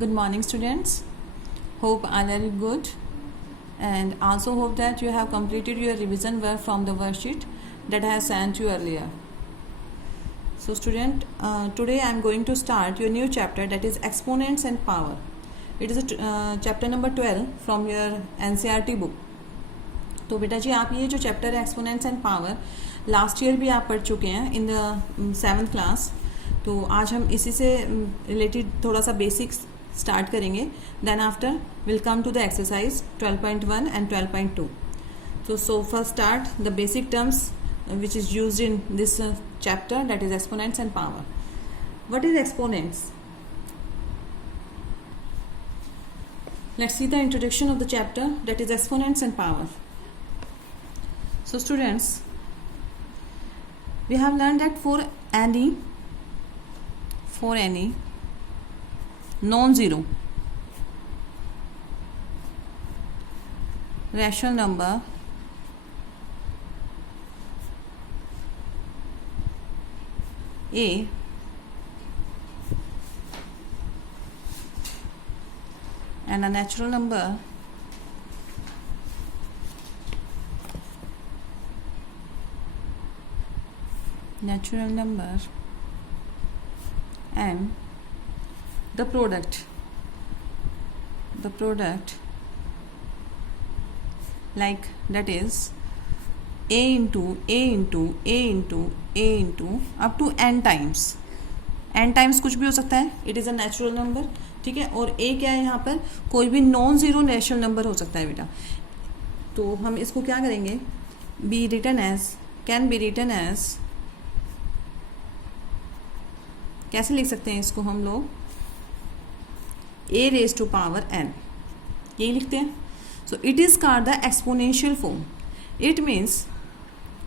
Good morning, students. Hope all are good, and also hope that you have completed your revision work from the worksheet that I have sent you earlier. So, today I am going to start your new chapter, that is exponents and power. It is chapter number 12 from your NCERT book. तो बेटा जी, आप ये जो chapter है exponents and power last year भी आप पढ़ चुके हैं इन द 7th क्लास. तो आज हम इसी से रिलेटेड थोड़ा सा बेसिक्स स्टार्ट करेंगे. Then after will come to the exercise 12.1 and 12.2. तो first start the basic terms which is used in this chapter, that is exponents and power. What is exponents? Let's see the introduction of the chapter, that is exponents and power. So students, we have learned that for any non-zero rational number A and a natural number and the product like that is a into up to n times कुछ भी हो सकता है. It is a natural number, ठीक है. और a क्या है यहाँ पर, कोई भी नॉन ज़ीरो नेचुरल नंबर हो सकता है बेटा. तो हम इसको क्या करेंगे, कैन बी रिटन एज कैसे लिख सकते हैं इसको हम लोग, a raised to power n, यही लिखते हैं. So it is called the exponential form. It means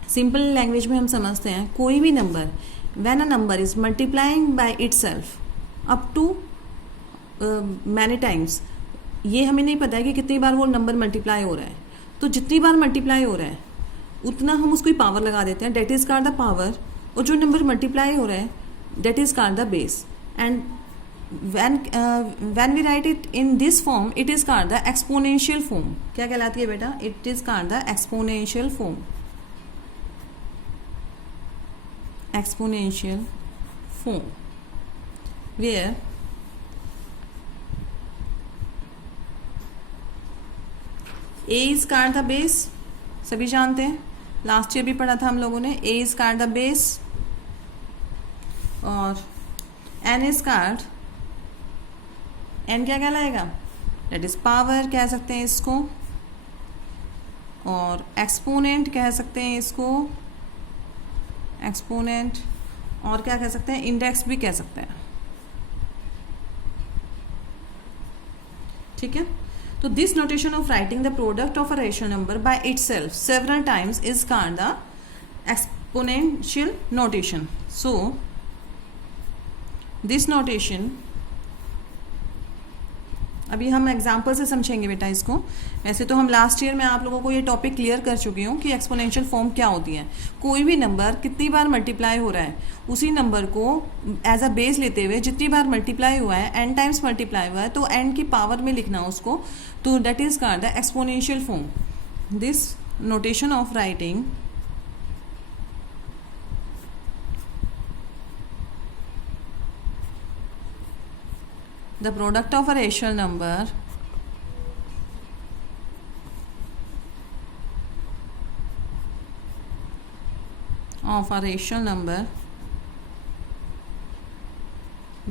simple language में हम समझते हैं, कोई भी number when a number is multiplying by itself up to many times, ये हमें नहीं पता है कि कितनी बार वो नंबर मल्टीप्लाई हो रहा है. तो जितनी बार मल्टीप्लाई हो रहा है उतना हम उसको पावर लगा देते हैं, that is called the power. और जो नंबर मल्टीप्लाई हो रहा है that is called the base. And when we write it in this form, it is called the exponential form. क्या कहलाती है बेटा, it is called the exponential form. Exponential form where a is called the base. सभी जानते हैं, last year भी पढ़ा था हम लोगों ने. a is called the base और n is called, एन क्या कहलाएगा, डेट इज पावर कह सकते हैं इसको, और एक्सपोनेंट कह सकते हैं इसको, एक्सपोनेंट, और क्या कह सकते हैं, इंडेक्स भी कह सकते हैं, ठीक है. तो this notation of writing the product of a rational number by itself several times is called the exponential notation. So this notation, अभी हम एग्जाम्पल से समझेंगे बेटा इसको. वैसे तो हम लास्ट ईयर में आप लोगों को ये टॉपिक क्लियर कर चुकी हूँ कि एक्सपोनेंशियल फॉर्म क्या होती है. कोई भी नंबर कितनी बार मल्टीप्लाई हो रहा है उसी नंबर को एज अ बेस लेते हुए जितनी बार मल्टीप्लाई हुआ है, एन टाइम्स मल्टीप्लाई हुआ है, तो एन की पावर में लिखना उसको. तो that is called the exponential form. This notation of writing the product of a rational number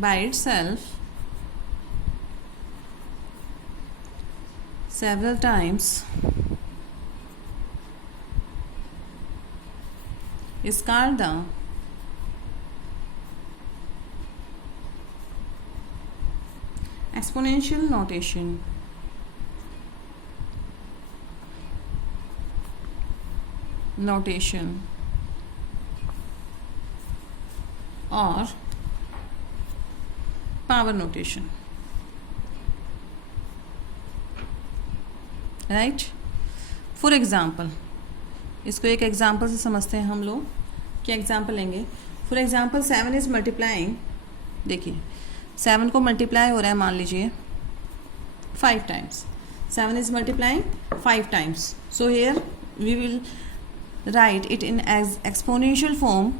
by itself several times is called the exponential notation. Or power notation, right? For example, इसको एक example से समझते हैं हम लोग. क्या example लेंगे, for example 7 is multiplying, देखिए 7 को मल्टीप्लाई हो रहा है मान लीजिए 5 times. 7 is multiplying 5 times. So here we will write it in as exponential form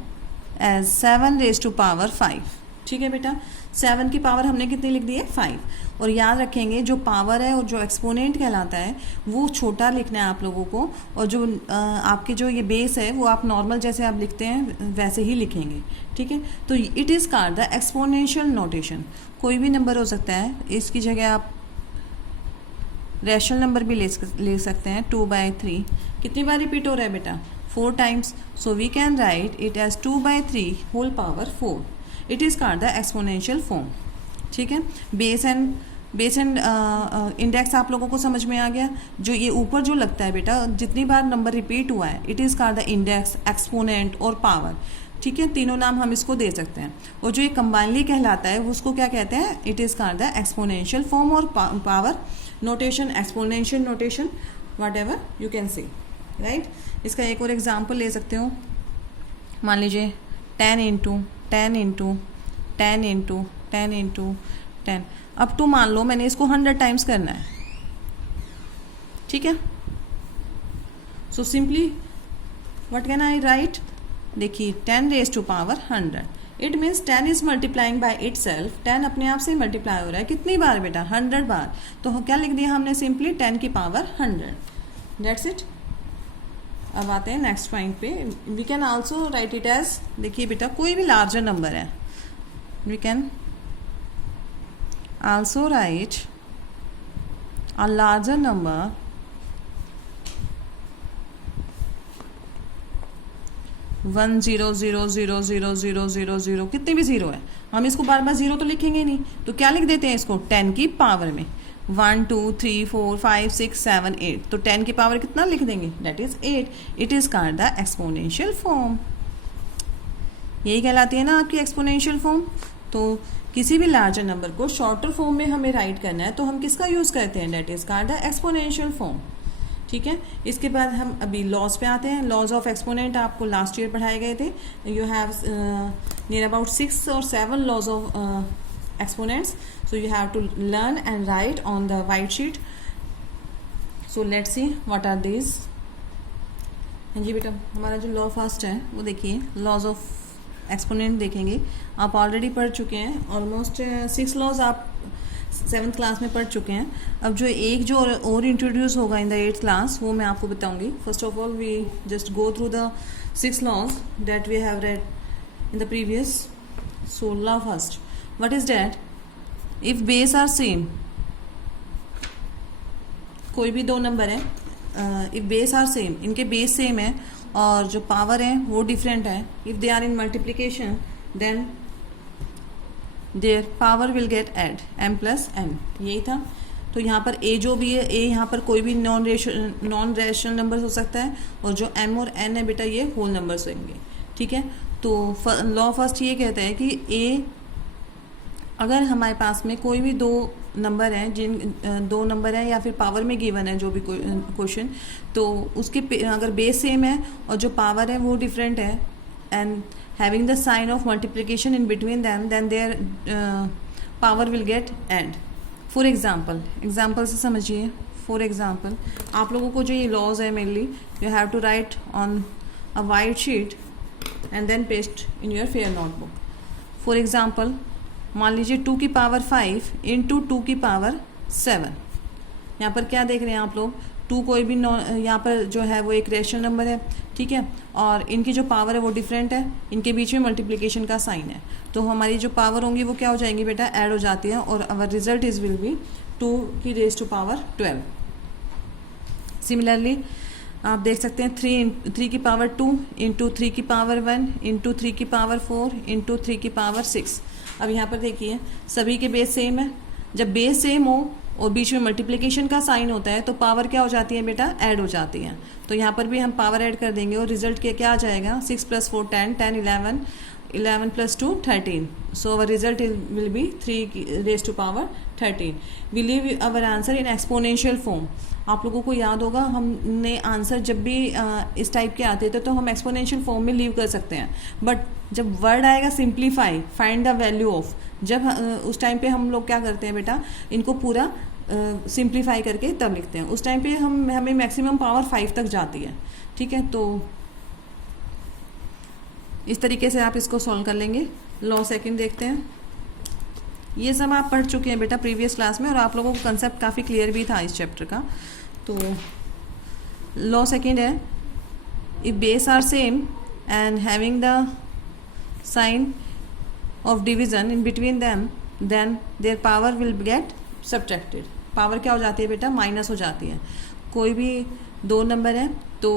as 7 raised to power 5. ठीक है बेटा, 7 की पावर हमने कितनी लिख दी है 5. और याद रखेंगे जो पावर है और जो एक्सपोनेंट कहलाता है वो छोटा लिखना है आप लोगों को, और जो आपके जो ये बेस है वो आप नॉर्मल जैसे आप लिखते हैं वैसे ही लिखेंगे. ठीक है, तो it is called the exponential notation. कोई भी नंबर हो सकता है, इसकी जगह आप रैशनल नंबर भी ले सकते हैं. 2/3 कितनी बार रिपीट हो रहा है बेटा 4 times. So we can write it as 2/3 whole power 4. It is called the exponential form. ठीक है, बेस एंड इंडेक्स आप लोगों को समझ में आ गया. जो ये ऊपर जो लगता है बेटा जितनी बार नंबर रिपीट हुआ है it is called the index, exponent और पावर. ठीक है, तीनों नाम हम इसको दे सकते हैं. और जो ये कंबाइनली कहलाता है उसको क्या कहते हैं, it is called the exponential form और power notation, exponential notation, whatever you can say. Right, इसका एक और एग्जाम्पल ले सकते हो. मान लीजिए 10 इंटू 10 इंटू 10 इंटू 10 इंटू 10. अब टू मान लो मैंने इसको 100 टाइम्स करना है. ठीक है, so simply what can I write, देखिए 10 raise to power 100. It means 10 is multiplying by itself. 10 अपने आप से मल्टीप्लाई हो रहा है कितनी बार बेटा 100 बार. तो क्या लिख दिया हमने सिंपली 10 की पावर 100. That's it. अब आते हैं नेक्स्ट पॉइंट पे. We can also write it as, देखिए बेटा कोई भी लार्जर नंबर है, we can also write a larger number 100000000 कितने भी जीरो है, हम इसको बार बार जीरो तो लिखेंगे नहीं, तो क्या लिख देते हैं इसको 10 की पावर में. 1 2 3 4 5 6 7 8. तो 10 की पावर कितना लिख देंगे, that is 8. It is called the exponential form. यही कहलाती है ना आपकी एक्सपोनेंशियल फॉर्म. तो किसी भी लार्जर नंबर को शॉर्टर फॉर्म में हमें राइट करना है तो हम किसका यूज़ करते हैं, that is called the exponential form. ठीक है, इसके बाद हम अभी लॉज पे आते हैं. लॉज ऑफ एक्सपोनेंट आपको लास्ट ईयर पढ़ाए गए थे. You have near about 6 or 7 laws of exponents. So you have to learn and write on the white sheet. So let's see what are these. हाँ जी बेटा, हमारा जो लॉ फर्स्ट है वो देखिए, लॉज ऑफ एक्सपोनेंट देखेंगे. आप ऑलरेडी पढ़ चुके हैं, ऑलमोस्ट 6 लॉज आप 7th क्लास में पढ़ चुके हैं. अब जो एक जो और इंट्रोड्यूस होगा इन द 8th क्लास वो मैं आपको बताऊंगी. First of all we just go through the 6 laws that we have read in the previous. So law first, what is that, if base are same, कोई भी दो नंबर है, इफ बेस आर सेम, इनके बेस सेम है और जो पावर है वो डिफरेंट है. If they are in multiplication then their power will get add, m plus n. यही था. तो यहाँ पर a जो भी है, a यहाँ पर कोई भी नॉन रेशनल नंबर हो सकता है, और जो m और n है बेटा ये होल नंबर्स होंगे. ठीक है, तो लॉ फर्स्ट ये कहता है कि a, अगर हमारे पास में कोई भी दो नंबर हैं, दो नंबर हैं या फिर पावर में गिवन है जो भी क्वेश्चन, तो उसके अगर बेस सेम है और जो पावर है वो डिफरेंट है and having the sign of multiplication in between them, then their power will get add. For example से समझिए. For example, आप लोगों को जो ये laws है mainly you have to write on a white sheet and then paste in your fair notebook. For example, मान लीजिए 2 की पावर 5 इंटू 2 की पावर 7. यहाँ पर क्या देख रहे हैं आप लोग, 2 कोई भी यहाँ पर जो है वो एक रेशनल नंबर है. ठीक है, और इनकी जो पावर है वो डिफरेंट है, इनके बीच में मल्टीप्लिकेशन का साइन है. तो हमारी जो पावर होंगी वो क्या हो जाएंगी बेटा, ऐड हो जाती है, और अवर रिजल्ट इज विल बी 2 की रेज टू पावर 12. सिमिलरली आप देख सकते हैं 3 की पावर 2 इंटू 3 की पावर 1 इंटू 3 की पावर 4 इंटू 3 की पावर 6. अब यहाँ पर देखिए सभी के बेस सेम है. जब बेस सेम हो और बीच में मल्टीप्लिकेशन का साइन होता है तो पावर क्या हो जाती है बेटा, ऐड हो जाती है. तो यहाँ पर भी हम पावर ऐड कर देंगे और रिजल्ट क्या आ जाएगा, 6 + 4 10, 10 11 11 plus 2 13. So our result will be 3 raised to power 13. We leave our answer in exponential form. आप लोगों को याद होगा हमने आंसर जब भी इस टाइप के आते थे तो हम एक्सपोनेंशियल फॉर्म में लीव कर सकते हैं, बट जब वर्ड आएगा simplify, find the value of, जब उस टाइम पे हम लोग क्या करते हैं बेटा, इनको पूरा सिंप्लीफाई करके तब लिखते हैं. उस टाइम पे हमें मैक्सिमम पावर 5 तक जाती है. ठीक है, तो इस तरीके से आप इसको सॉल्व कर लेंगे. लॉ सेकंड देखते हैं. ये सब आप पढ़ चुके हैं बेटा प्रीवियस क्लास में, और आप लोगों को कंसेप्ट काफ़ी क्लियर भी था इस चैप्टर का. तो लॉ सेकंड है, if base are same and having the sign of division in between them, then their power will get subtracted. Power क्या हो जाती है बेटा, माइनस हो जाती है. कोई भी दो नंबर है तो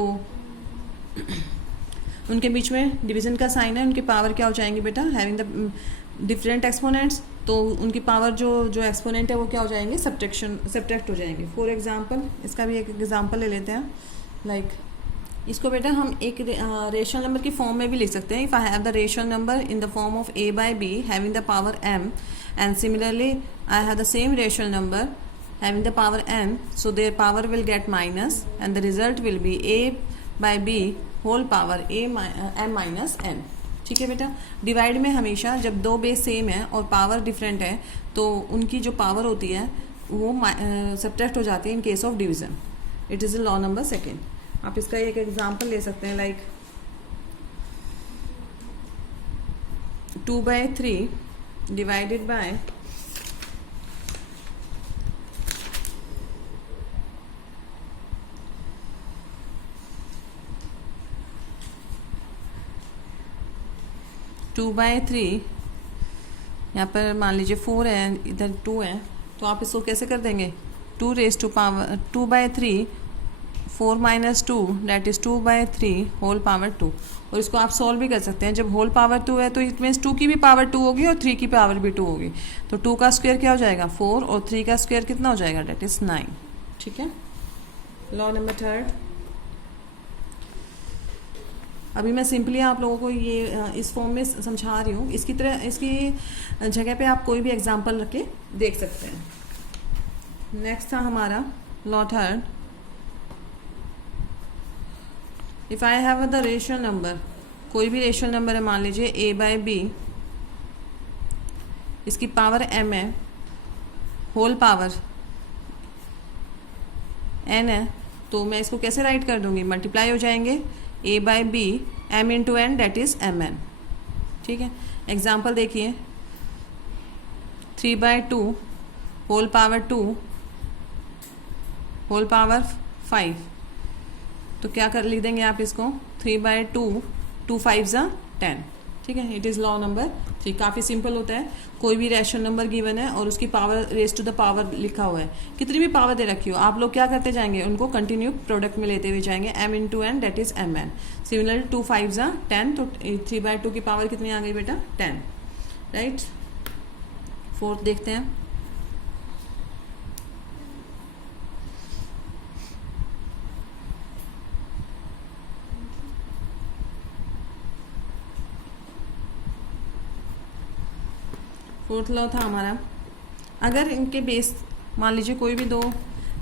उनके बीच में डिवीजन का साइन है, उनकी पावर क्या हो जाएंगे बेटा, हैविंग द डिफरेंट एक्सपोनेंट्स, तो उनकी पावर जो एक्सपोनेंट है वो क्या हो जाएंगे, सब्ट्रैक्ट हो जाएंगे. फॉर एग्जांपल इसका भी एक एग्जांपल ले लेते हैं. लाइक इसको बेटा हम एक रेशनल नंबर की फॉर्म में भी लिख सकते हैं. If I have the rational number in the form of a by b having the power m, and similarly I have the same rational number having the power n, so their power will get minus and the result will be a by b whole power m minus n. ठीक है बेटा, divide में हमेशा जब दो base same है और power different है तो उनकी जो पावर होती है वो सब्ट्रैक्ट हो जाती है in case of division. It is law number second. आप इसका एक एग्जांपल ले सकते हैं. लाइक 2/3 डिवाइडेड बाय 2/3, यहाँ पर मान लीजिए 4 है, इधर 2 है, तो आप इसको कैसे कर देंगे, 2 raise to power 2/3 4 minus 2 that is 2/3 whole power 2. और इसको आप सॉल्व भी कर सकते हैं. जब होल पावर 2 है तो इट मीन्स 2 की भी पावर 2 होगी और 3 की पावर भी 2 होगी. तो 2 का स्क्वायर क्या हो जाएगा 4 और 3 का स्क्वायर कितना हो जाएगा, दैट इज़ 9. ठीक है. Law number third. अभी मैं सिंपली आप लोगों को ये इस फॉर्म में समझा रही हूँ. इसकी जगह पे आप कोई भी एग्जांपल रख के देख सकते हैं. नेक्स्ट था हमारा law third. If I have the rational number, कोई भी रेशनल नंबर है, मान लीजिए a by b, इसकी पावर m है, होल पावर n है, तो मैं इसको कैसे राइट कर दूंगी, मल्टीप्लाई हो जाएंगे a by b m into n that is mn. ठीक है. एग्जाम्पल देखिए 3/2 होल पावर 2 होल पावर 5. तो क्या कर लिख देंगे आप इसको 3/2 2 5 10. ठीक है. It is law number 3. काफ़ी सिंपल होता है. कोई भी रैशनल नंबर गिवन है और उसकी power raise to the power लिखा हुआ है, कितनी भी पावर दे रखी हो, आप लोग क्या करते जाएंगे, उनको कंटिन्यू प्रोडक्ट में लेते हुए जाएंगे. m into n that is mn. Similarly 2 5 10, तो 3/2 की पावर कितनी आ गई बेटा 10. राइट. फोर्थ देखते हैं. फोर्थ लॉ था हमारा, अगर इनके बेस मान लीजिए कोई भी दो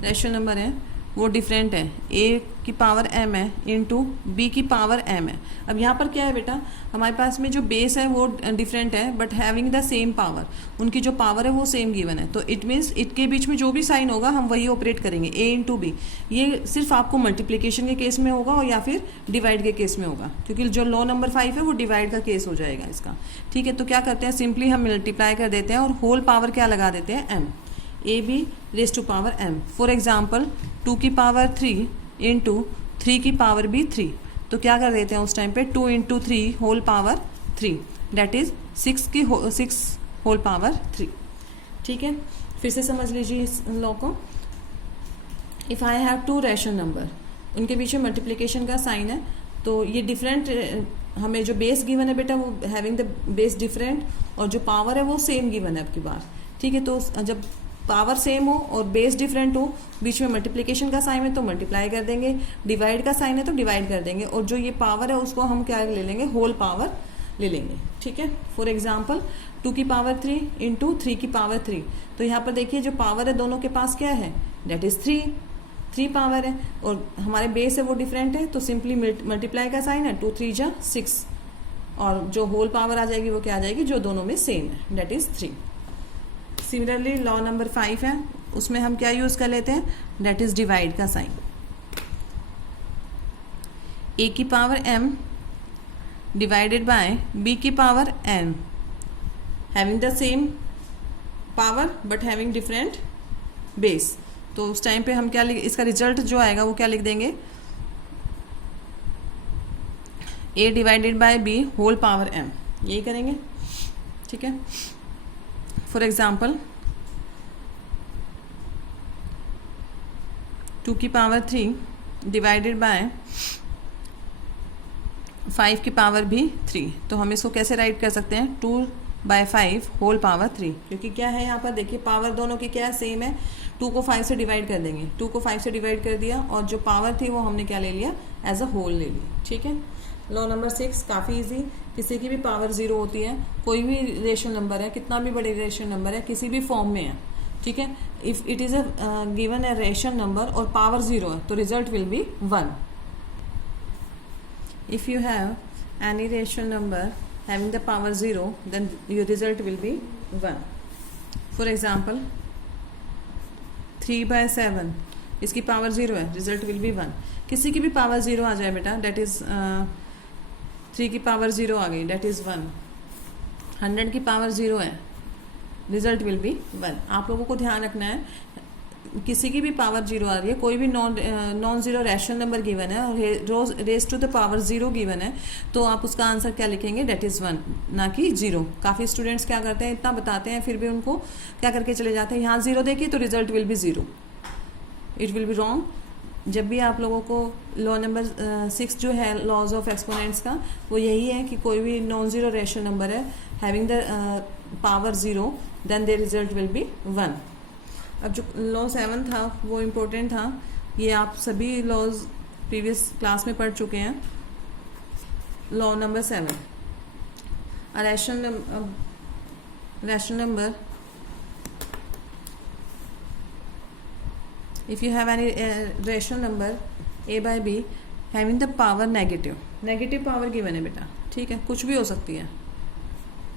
रैशनल नंबर है वो डिफरेंट है, a की पावर m है इंटू b की पावर m है. अब यहाँ पर क्या है बेटा, हमारे पास में जो बेस है वो डिफरेंट है but having the same power, उनकी जो पावर है वो सेम गिवन है. तो इट मीन्स इनके बीच में जो भी साइन होगा हम वही ऑपरेट करेंगे, a इंटू बी. ये सिर्फ आपको मल्टीप्लिकेशन के केस में होगा और या फिर डिवाइड के केस में होगा, क्योंकि जो लॉ नंबर 5 है वो डिवाइड का केस हो जाएगा इसका. ठीक है. तो क्या करते हैं, सिंपली हम मल्टीप्लाई कर देते हैं और होल पावर क्या लगा देते हैं m, a b raise to power m. For example 2 की पावर 3 इंटू 3 की पावर भी 3. तो क्या कर देते हैं उस टाइम पे 2 into 3 whole power 3 that is 6 whole power 3. ठीक है. फिर से समझ लीजिए इस लॉ को. If I have 2 rational number, उनके बीच में मल्टीप्लिकेशन का साइन है, तो ये डिफरेंट, हमें जो बेस गिवन है बेटा वो हैविंग द बेस डिफरेंट और जो पावर है वो सेम गिवन है आपकी बार. ठीक है. तो जब पावर सेम हो और बेस डिफरेंट हो, बीच में मल्टीप्लिकेशन का साइन है तो मल्टीप्लाई कर देंगे, डिवाइड का साइन है तो डिवाइड कर देंगे, और जो ये पावर है उसको हम क्या ले लेंगे, होल पावर ले लेंगे, ठीक है। फॉर एग्जाम्पल 2 की पावर 3 इंटू 3 की पावर 3, तो यहाँ पर देखिए जो पावर है दोनों के पास क्या है, डेट इज 3 पावर है, और हमारे बेस है वो डिफरेंट है, तो सिंपली मल्टीप्लाई का साइन है, 2 3 जा 6, और जो होल पावर आ जाएगी वो क्या आ जाएगी, जो दोनों में सेम है, that is 3। Similarly law number 5 है, उसमें हम क्या यूज कर लेते हैं, डेट इज डिवाइड का साइन। a की power m divided by b की power n, having the same power but having different base. तो उस टाइम पे हम क्या लिख, इसका रिजल्ट जो आएगा वो क्या लिख देंगे, a divided by b whole power m, यही करेंगे, ठीक है। फॉर एग्जाम्पल 2 की पावर 3 डिवाइडेड बाय 5 की पावर भी 3, तो हम इसको कैसे राइट कर सकते हैं, 2/5 होल पावर 3, क्योंकि क्या है यहाँ पर देखिए पावर दोनों की क्या है, सेम है। 2 को 5 से डिवाइड कर देंगे, 2 को 5 से डिवाइड कर दिया, और जो पावर थी वो हमने क्या ले लिया, एज अ होल ले ली, ठीक है। लॉ नंबर 6 काफ़ी इजी, किसी की भी पावर 0 होती है, कोई भी रेशनल नंबर है, कितना भी बड़े रेशनल नंबर है, किसी भी फॉर्म में है, ठीक है। If it is a given a rational number और पावर 0 है, तो result will be 1। If you have any rational number having the power 0, then your result will be 1. For example 3/7, इसकी पावर 0 है, रिजल्ट विल बी 1। किसी की भी power 0 आ जाए बेटा, डेट इज 3 की पावर 0 आ गई, डेट इज 1। 100 की पावर 0 है, रिजल्ट विल बी 1। आप लोगों को ध्यान रखना है, किसी की भी पावर 0 आ रही है, कोई भी non zero rational number given है और raise to the power 0 given है, तो आप उसका आंसर क्या लिखेंगे, डेट इज़ 1, ना कि 0। काफ़ी स्टूडेंट्स क्या करते हैं, इतना बताते हैं फिर भी उनको क्या करके चले जाते हैं, यहाँ 0 देखिए तो result will B 0, it will be wrong. जब भी आप लोगों को लॉ नंबर 6 जो है लॉज ऑफ एक्सपोनेंट्स का, वो यही है कि कोई भी नॉन जीरो रैशनल नंबर है having the power 0, then the result will be 1। अब जो लॉ 7 था वो इम्पोर्टेंट था, ये आप सभी लॉज प्रीवियस क्लास में पढ़ चुके हैं। Law number 7, a rational number, if you have any rational number a/b having the power negative power given है बेटा, ठीक है, कुछ भी हो सकती है,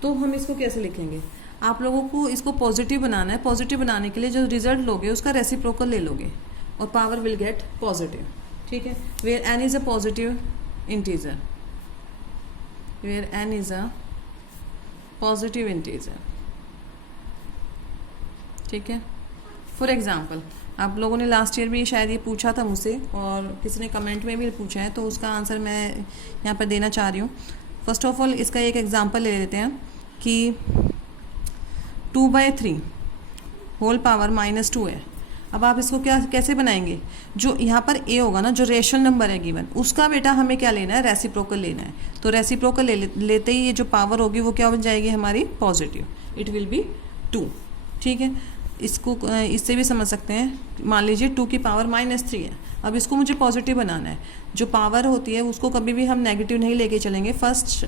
तो हम इसको कैसे लिखेंगे, आप लोगों को इसको पॉजिटिव बनाना है। पॉजिटिव बनाने के लिए जो रिजल्ट लोगे उसका रेसिप्रोकल ले लोगे और पावर विल गेट पॉजिटिव, ठीक है। Where n is a positive integer, where n is a positive integer, ठीक है। फॉर एग्जाम्पल आप लोगों ने लास्ट ईयर भी शायद ये पूछा था मुझसे, और किसी ने कमेंट में भी पूछा है, तो उसका आंसर मैं यहाँ पर देना चाह रही हूँ। फर्स्ट ऑफ ऑल इसका एक एग्जाम्पल ले लेते हैं कि 2/3 होल पावर -2 है। अब आप इसको कैसे बनाएंगे, जो यहाँ पर a होगा ना, जो रेशनल नंबर है गिवन, उसका बेटा हमें क्या लेना है, रेसिप्रोकल लेना है। तो रेसिप्रोकल लेते ही ये जो पावर होगी वो क्या बन जाएगी हमारी, पॉजिटिव, इट विल बी 2, ठीक है। इसको इससे भी समझ सकते हैं, मान लीजिए 2 की पावर -3 है, अब इसको मुझे पॉजिटिव बनाना है। जो पावर होती है उसको कभी भी हम नेगेटिव नहीं लेके चलेंगे। First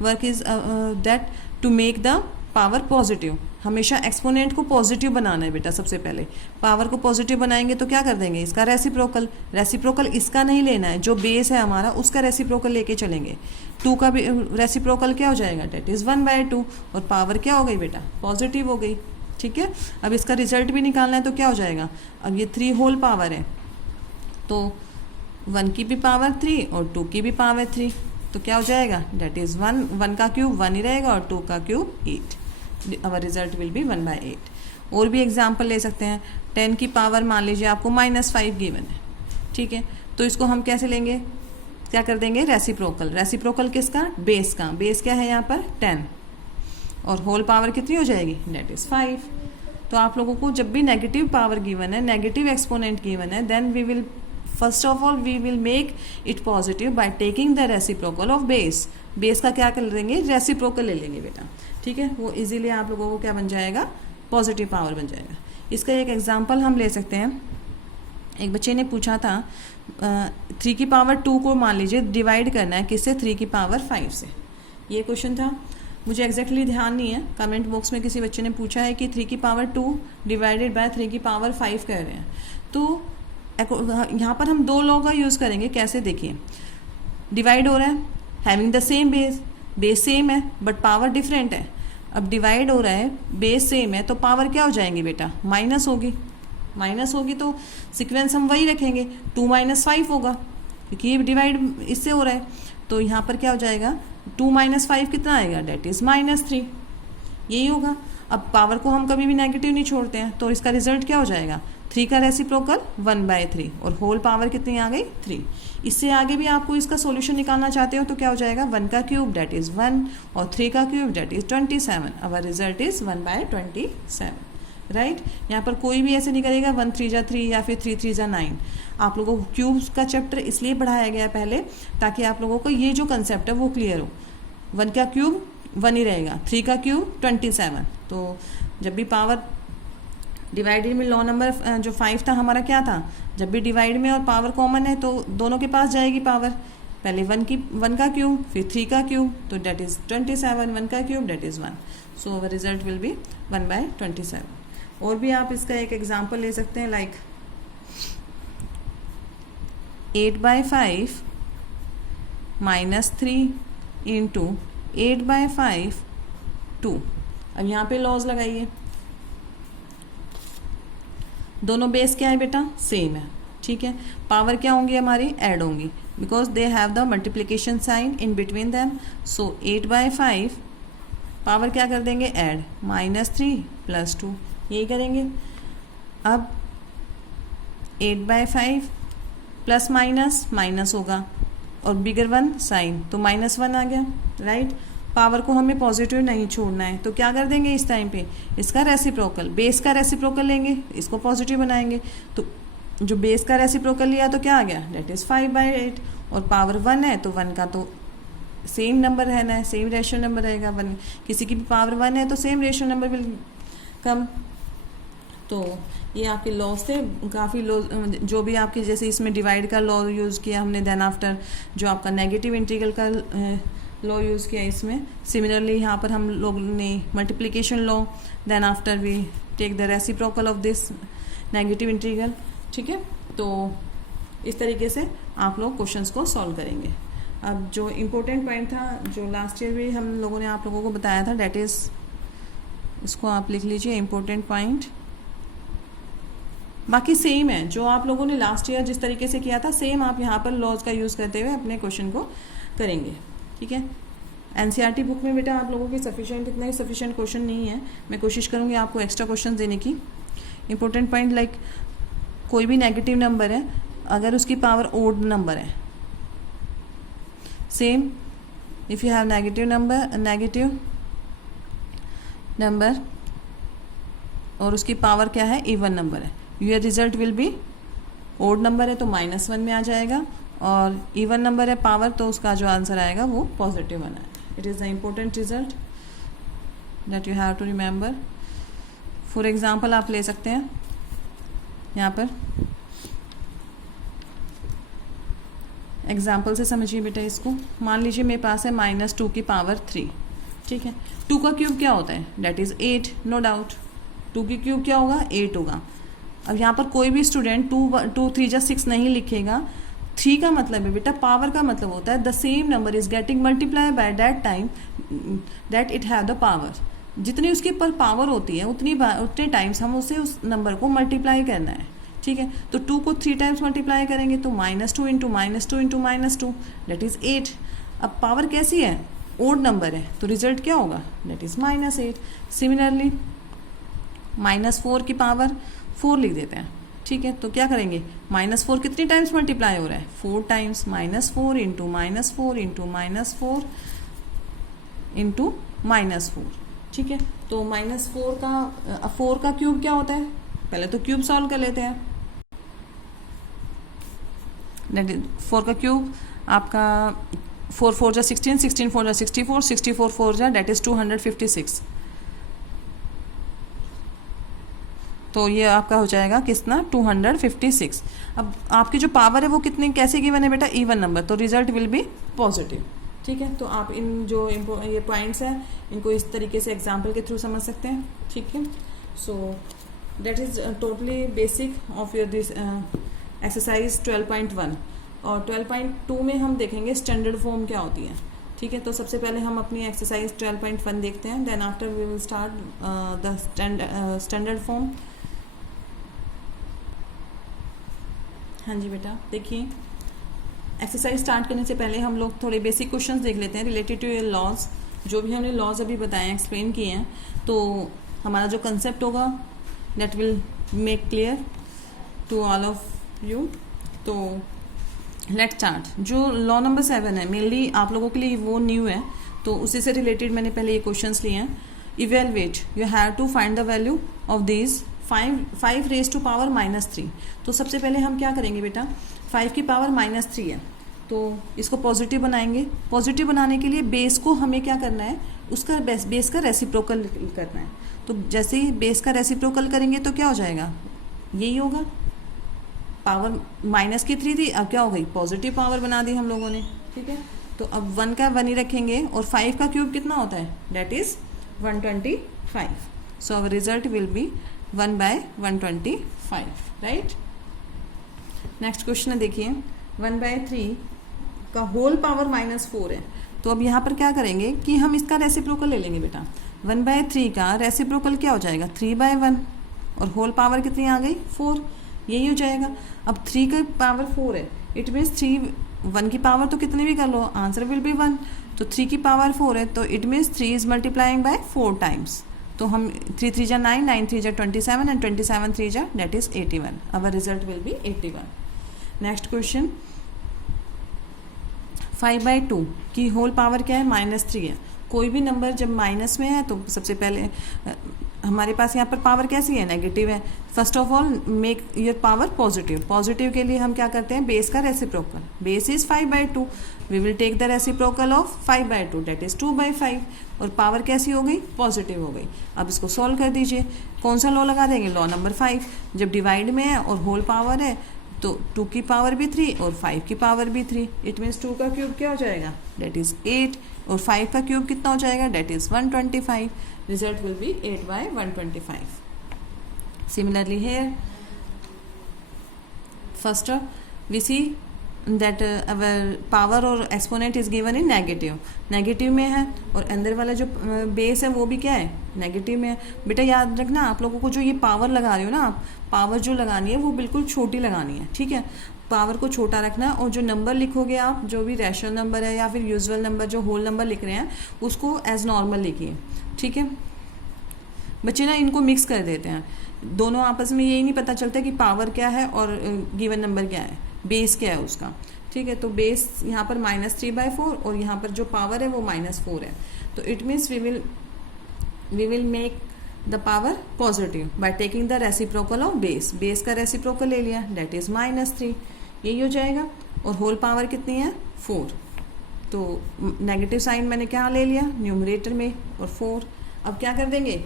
work is that to make the power positive, हमेशा एक्सपोनेंट को पॉजिटिव बनाना है बेटा। सबसे पहले पावर को पॉजिटिव बनाएंगे तो क्या कर देंगे, इसका रेसिप्रोकल इसका नहीं लेना है, जो बेस है हमारा उसका रेसिप्रोकल लेके चलेंगे। 2 का भी रेसिप्रोकल क्या हो जाएगा, डेट इज़ 1/2, और पावर क्या हो गई बेटा, पॉजिटिव हो गई, ठीक है। अब इसका रिजल्ट भी निकालना है तो क्या हो जाएगा, अब ये 3 होल पावर है, तो 1 की भी पावर 3 और 2 की भी पावर 3, तो क्या हो जाएगा, डेट इज़ 1 का क्यूब 1 ही रहेगा और 2 का cube 8, our result will be 1/8। और भी एग्जाम्पल ले सकते हैं, 10 की पावर मान लीजिए आपको -5 गिवन है, ठीक है, तो इसको हम कैसे लेंगे, क्या कर देंगे, रेसिप्रोकल किसका, बेस का। बेस क्या है यहाँ पर 10, और होल पावर कितनी हो जाएगी, डेट इज़ 5। तो आप लोगों को जब भी नेगेटिव पावर गिवन है, नेगेटिव एक्सपोनेंट गिवन है, then we will first of all we will make it positive by taking the reciprocal of base. Base का क्या कर देंगे, रेसिप्रोकल ले लेंगे बेटा, ठीक है। वो इजीली आप लोगों को क्या बन जाएगा, पॉजिटिव पावर बन जाएगा। इसका एक एग्जांपल हम ले सकते हैं। एक बच्चे ने पूछा था 3 की पावर 2 को मान लीजिए डिवाइड करना है किससे, 3 की पावर 5 से। ये क्वेश्चन था। मुझे एग्जैक्टली ध्यान नहीं है, कमेंट बॉक्स में किसी बच्चे ने पूछा है कि 3 की पावर 2 डिवाइडेड बाय 3 की पावर 5 कह रहे हैं। तो यहाँ पर हम 2 लॉ का यूज़ करेंगे। कैसे, देखिए, डिवाइड हो रहा है, having the same base same है बट पावर डिफरेंट है। अब डिवाइड हो रहा है, बेस सेम है, तो पावर क्या हो जाएंगी बेटा, माइनस होगी तो सीक्वेंस हम वही रखेंगे, 2 - 5 होगा क्योंकि ये डिवाइड इससे हो रहा है। तो यहाँ पर क्या हो जाएगा, 2 - 5 कितना आएगा, डेट इज़ -3, यही होगा। अब पावर को हम कभी भी नेगेटिव नहीं छोड़ते हैं, तो इसका रिजल्ट क्या हो जाएगा, 3 का रेसिप्रोकल 1/3 और होल पावर कितनी आ गई, 3। इससे आगे भी आपको इसका सॉल्यूशन निकालना चाहते हो तो क्या हो जाएगा, 1 का क्यूब डेट इज़ 1 और 3 का cube that is 27। Our result is 1/27, right. यहाँ पर कोई भी ऐसे नहीं करेगा 1 3 जा 3 या फिर 3 3 जा 9। आप लोगों को क्यूब्स का चैप्टर इसलिए पढ़ाया गया है पहले, ताकि आप लोगों को ये जो कंसेप्ट है वो क्लियर हो। 1 का क्यूब 1 ही रहेगा, 3 का क्यूब 27। तो जब भी पावर डिवाइडेड में लॉ नंबर जो 5 था हमारा क्या था, जब भी डिवाइड में और पावर कॉमन है तो दोनों के पास जाएगी पावर, पहले 1 का क्यूब फिर 3 का क्यूब, तो डेट इज़ 27, 1 का cube that is 1। So our result will B 1/27। और भी आप इसका एक एग्जाम्पल ले सकते हैं, लाइक 8/5 - 3 इंटू 8/5 2। अब यहाँ पे लॉज लगाइए, दोनों बेस क्या है बेटा, सेम है, ठीक है। पावर क्या होंगी हमारी, ऐड होंगी, because they have the multiplication sign in between them. So 8/5 power क्या कर देंगे, ऐड, -3 + 2, यही करेंगे। अब 8/5 प्लस माइनस होगा और बिगर 1 साइन, तो -1 आ गया, राइट। पावर को हमें पॉजिटिव नहीं छोड़ना है, तो क्या कर देंगे इस टाइम पे, इसका रेसिप्रोकल, बेस का रेसिप्रोकल लेंगे, इसको पॉजिटिव बनाएंगे। तो जो बेस का रेसिप्रोकल लिया तो क्या आ गया, डेट इज़ 5/8 और पावर 1 है तो 1 का तो सेम नंबर रहना है, सेम रेशियो नंबर रहेगा। 1 किसी की भी पावर 1 है तो same ratio number will come. तो ये आपके लॉस थे, काफ़ी लॉ जो भी आपके, जैसे इसमें डिवाइड का लॉ यूज़ किया हमने, देन आफ्टर जो आपका नेगेटिव इंटीग्रल का लॉ यूज़ किया इसमें। सिमिलरली यहाँ पर हम लोग ने multiplication law, then after we take the reciprocal of this negative integral, ठीक है। तो इस तरीके से आप लोग क्वेश्चंस को सॉल्व करेंगे। अब जो इम्पोर्टेंट पॉइंट था, जो लास्ट ईयर भी हम लोगों ने आप लोगों को बताया था, डेट इज़, इसको आप लिख लीजिए इम्पोर्टेंट पॉइंट। बाकी सेम है, जो आप लोगों ने लास्ट ईयर जिस तरीके से किया था, सेम आप यहाँ पर लॉज का यूज़ करते हुए अपने क्वेश्चन को करेंगे, ठीक है। एनसीईआरटी बुक में बेटा आप लोगों के सफिशिएंट, इतना ही सफिशिएंट क्वेश्चन नहीं है, मैं कोशिश करूँगी आपको एक्स्ट्रा क्वेश्चन देने की। इंपॉर्टेंट पॉइंट, लाइक कोई भी नेगेटिव नंबर है, अगर उसकी पावर ओड नंबर है, same if you have negative number और उसकी पावर क्या है, इवन नंबर है, your result will be, odd number है तो -1 में आ जाएगा, और इवन नंबर है पावर, तो उसका जो आंसर आएगा वो पॉजिटिव आना है। It is the important result that you have to remember. For example आप ले सकते हैं यहाँ पर, एग्जाम्पल से समझिए बेटा इसको। मान लीजिए मेरे पास है -2 की पावर 3, ठीक है। 2 का क्यूब क्या होता है, डेट इज़ 8, नो डाउट। 2 की क्यूब क्या होगा, 8 होगा। अब यहाँ पर कोई भी स्टूडेंट 2 3 जा 6 नहीं लिखेगा। 3 का मतलब है बेटा, पावर का मतलब होता है the same number is getting multiply by that time that it have the power. जितनी उसके पर पावर होती है उतने टाइम्स हम उसे उस नंबर को मल्टीप्लाई करना है, ठीक है। तो 2 को 3 टाइम्स मल्टीप्लाई करेंगे तो -2 इंटू -2 दैट इज़ 8। अब पावर कैसी है, ओड नंबर है, तो रिजल्ट क्या होगा, दैट इज़ -8। सिमिलरली -4 की पावर 4 लिख देते हैं, ठीक है। तो क्या करेंगे, -4 कितनी टाइम्स मल्टीप्लाई हो रहा है, 4 टाइम्स, -4 इंटू -4 इंटू -4 इंटू -4, ठीक है। तो -4 का क्यूब क्या होता है, पहले तो क्यूब सॉल्व कर लेते हैं। 4 का क्यूब आपका 4 4 जा 16, 16 4 जा 64, 64 4 जा डेट इज़ 256। तो ये आपका हो जाएगा कितना, 256। अब आपकी जो पावर है वो कितनी, कैसे गिवन है बेटा, इवन नंबर, तो रिजल्ट विल बी पॉजिटिव, ठीक है, तो आप इन जो ये पॉइंट्स हैं इनको इस तरीके से एग्जाम्पल के थ्रू समझ सकते हैं, ठीक है। So that is totally basic of your this exercise 12.1। और 12.2 में हम देखेंगे स्टैंडर्ड फॉर्म क्या होती है, ठीक है। तो सबसे पहले हम अपनी एक्सरसाइज 12.1 देखते हैं, then after we will start the standard form. हाँ जी बेटा, देखिए एक्सरसाइज स्टार्ट करने से पहले हम लोग थोड़े बेसिक क्वेश्चंस देख लेते हैं रिलेटेड टू योर लॉज। जो भी हमने लॉज अभी बताए, एक्सप्लेन किए हैं, तो हमारा जो कंसेप्ट होगा that will make clear to all of you. तो लेट स्टार्ट। जो लॉ नंबर 7 है, मेनली आप लोगों के लिए वो न्यू है, तो उसी से रिलेटेड मैंने पहले ये क्वेश्चंस लिए हैं। Evaluate, you have to find the value of this 5 raise to power -3। तो सबसे पहले हम क्या करेंगे बेटा, 5 की पावर -3 है, तो इसको पॉजिटिव बनाएंगे। पॉजिटिव बनाने के लिए बेस को हमें क्या करना है, उसका बेस का रेसिप्रोकल करना है। तो जैसे ही बेस का रेसिप्रोकल करेंगे तो क्या हो जाएगा, यही होगा। पावर माइनस की 3 थी, अब क्या हो गई, पॉजिटिव पावर बना दी हम लोगों ने, ठीक है। तो अब 1 का 1 ही रखेंगे, और 5 का क्यूब कितना होता है, that is 125। So our result will be 1/125, right. Next question है, देखिए 1/3 का होल पावर -4 है। तो अब यहाँ पर क्या करेंगे कि हम इसका रेसिप्रोकल ले लेंगे बेटा। 1/3 का रेसिप्रोकल क्या हो जाएगा, 3/1, और होल पावर कितनी आ गई, 4, यही हो जाएगा। अब 3 की पावर 4 है, इट मीन्स 1 की पावर तो कितनी भी कर लो, आंसर विल बी 1। तो 3 की पावर 4 है, तो it means 3 is multiplying bye 4 times. तो हम 3 3 जा 9, 9 3 जा 27, एंड 27 3 जा that is 81। Our result will be 81। Next question, 5/2 की होल पावर क्या है, -3 है। कोई भी नंबर जब माइनस में है तो सबसे पहले हमारे पास यहाँ पर पावर कैसी है, नेगेटिव है। First of all make your power positive. Positive के लिए हम क्या करते हैं, बेस का reciprocal. Base is 5/2, we will take the reciprocal of 5/2, that is 2/5, और पावर कैसी हो गई, पॉजिटिव हो गई। अब इसको सॉल्व कर दीजिए। कौन सा लॉ लगा देंगे, लॉ नंबर 5। जब डिवाइड में है और होल पावर है तो 2 की पावर भी 3 और 5 की पावर भी 3, इट मीन्स 2 का क्यूब क्या हो जाएगा, डेट इज 8, और 5 का क्यूब कितना हो जाएगा, that is 125। Result will be 8/125। Similarly here, first we see that our power और exponent is given in negative. Negative में है, और अंदर वाला जो बेस है वो भी क्या है, नेगेटिव में है। बेटा याद रखना, आप लोगों को जो ये पावर लगा रहे हो ना आप, पावर जो लगानी है वो बिल्कुल छोटी लगानी है, ठीक है। पावर को छोटा रखना, और जो नंबर लिखोगे आप, जो भी रैशनल नंबर है या फिर यूजुअल नंबर, जो होल नंबर लिख रहे हैं उसको एज नॉर्मल लिखिए, ठीक है। बच्चे ना इनको मिक्स कर देते हैं, दोनों आपस में यही नहीं पता चलता कि पावर क्या है और गिवन नंबर क्या है, बेस क्या है उसका, ठीक है। तो बेस यहाँ पर -3/4, और यहाँ पर जो पावर है वो -4 है। तो it means we will make the power positive by taking the reciprocal of base. Base का रेसिप्रोकल ले लिया, डेट इज -3, यही हो जाएगा। और होल पावर कितनी है, 4। तो नेगेटिव साइन मैंने क्या ले लिया, न्यूमरेटर में, और 4। अब क्या कर देंगे,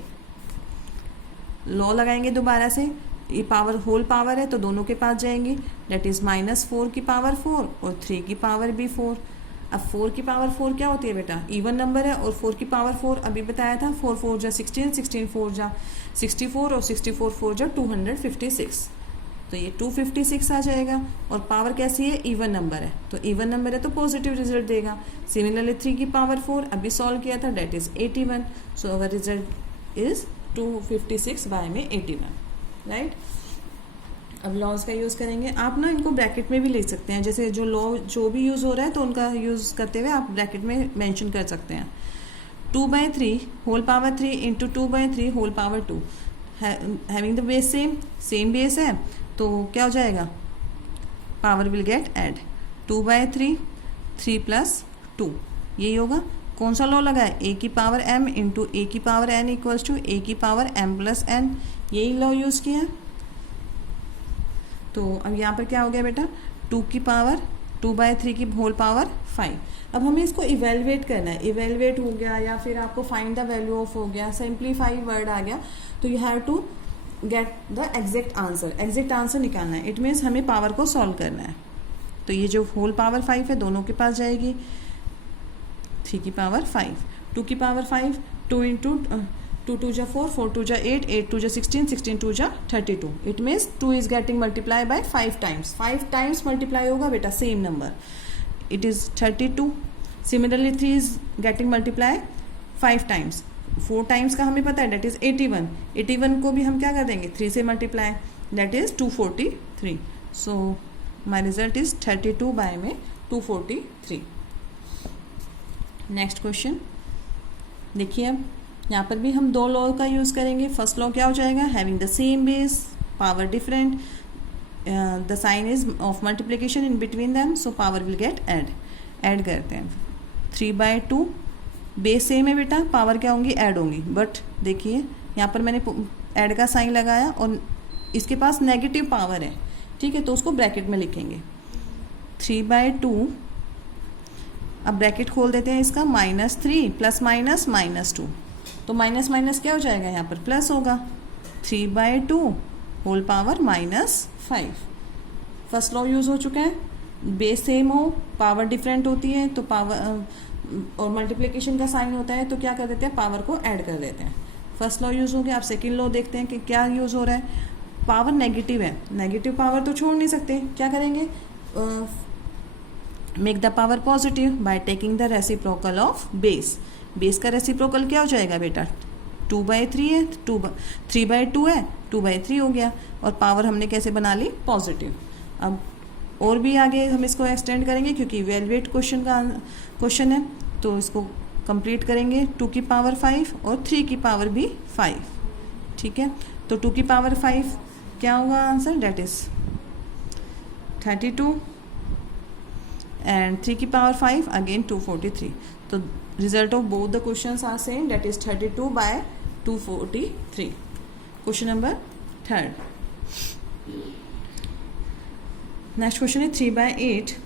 लॉ लगाएंगे दोबारा से। ये पावर होल पावर है तो दोनों के पास जाएंगी, डेट इज -4 की पावर 4 और 3 की पावर भी 4। अब 4 की पावर 4 क्या होती है बेटा, इवन नंबर है, और 4 की पावर 4 अभी बताया था, 4 4 जा 16, 16 4 जा 64, और 64 4 जा 256। तो ये 256 आ जाएगा, और पावर कैसी है, इवन नंबर है, तो इवन नंबर है तो पॉजिटिव रिजल्ट देगा। सिमिलरली 3 की पावर 4 अभी सॉल्व किया था, that is 81। So our result is 256 by में 81, राइट। अब लॉज का यूज़ करेंगे आप ना, इनको ब्रैकेट में भी ले सकते हैं, जैसे जो लॉ जो भी यूज़ हो रहा है तो उनका यूज़ करते हुए आप ब्रैकेट में मेंशन कर सकते हैं। 2/3 whole power 3 into 2/3 whole power 2, having the base same base है, तो क्या हो जाएगा, पावर विल गेट ऐड। 2/3 3 + 2, यही होगा। कौन सा लॉ लगा है, a की पावर m इंटू a की power n equals to a की पावर m + n, यही लॉ यूज़ किया। तो अब यहाँ पर क्या हो गया बेटा, 2 की पावर 2/3 की होल पावर 5। अब हमें इसको इवेलुएट करना है, इवेलुएट हो गया या फिर आपको फाइंड द वैल्यू ऑफ हो गया, सिंप्लीफाई वर्ड आ गया, तो you have to get the exact answer. Exact answer निकालना है, इट मीन्स हमें पावर को सॉल्व करना है। तो ये जो होल पावर 5 है दोनों के पास जाएगी, 3 की पावर 5, 2 की पावर 5, 2 इंटू 2 2 जा 4, 4 2 जा 8, 8 2 जा 16, 16 2 जा 32. It means 2 is getting multiplied by 5 times. 5 times multiply होगा बेटा same number. It is 32. Similarly 3 is getting multiplied 5 times. 4 times का हमें पता है that is 81. 81 को भी हम क्या कर देंगे 3 से multiply, that is 243. So my result is 32 by में 243. नेक्स्ट क्वेश्चन देखिए, अब यहाँ पर भी हम दो लॉ का यूज़ करेंगे. फर्स्ट लॉ क्या हो जाएगा, having the same base power different the sign is of multiplication in between them, so power will get add करते हैं. 3/2 बेस सेम है बेटा, पावर क्या होंगी ऐड होंगी. बट देखिए यहाँ पर मैंने ऐड का साइन लगाया और इसके पास नेगेटिव पावर है, ठीक है, तो उसको ब्रैकेट में लिखेंगे. 3/2, अब ब्रैकेट खोल देते हैं इसका, -3 प्लस माइनस -2, तो माइनस माइनस क्या हो जाएगा यहाँ पर प्लस होगा. 3/2 whole power -5. First law use हो चुका है. बेस सेम हो, पावर डिफरेंट होती है, तो पावर और मल्टीप्लिकेशन का साइन होता है, तो क्या कर देते हैं पावर को ऐड कर देते हैं. फर्स्ट लॉ यूज़ हो गया. आप सेकेंड लॉ देखते हैं कि क्या यूज़ हो रहा है. पावर नेगेटिव है, नेगेटिव पावर तो छोड़ नहीं सकते, क्या करेंगे, make the power positive by taking the reciprocal of base. Base का रेसिप्रोकल क्या हो जाएगा बेटा 2/3 है, 3/2 है, 2/3 हो गया, और पावर हमने कैसे बना ली पॉजिटिव. अब और भी आगे हम इसको एक्सटेंड करेंगे क्योंकि इवैल्यूएट क्वेश्चन है, तो इसको कंप्लीट करेंगे. 2 की पावर 5 और 3 की पावर भी 5, ठीक है. तो 2 की पावर 5 क्या होगा आंसर, डेट इज 32 and 3 की पावर 5 again 243. तो result of both the questions are same, that is 32 by 243. Question number 3rd. Next question is 3/8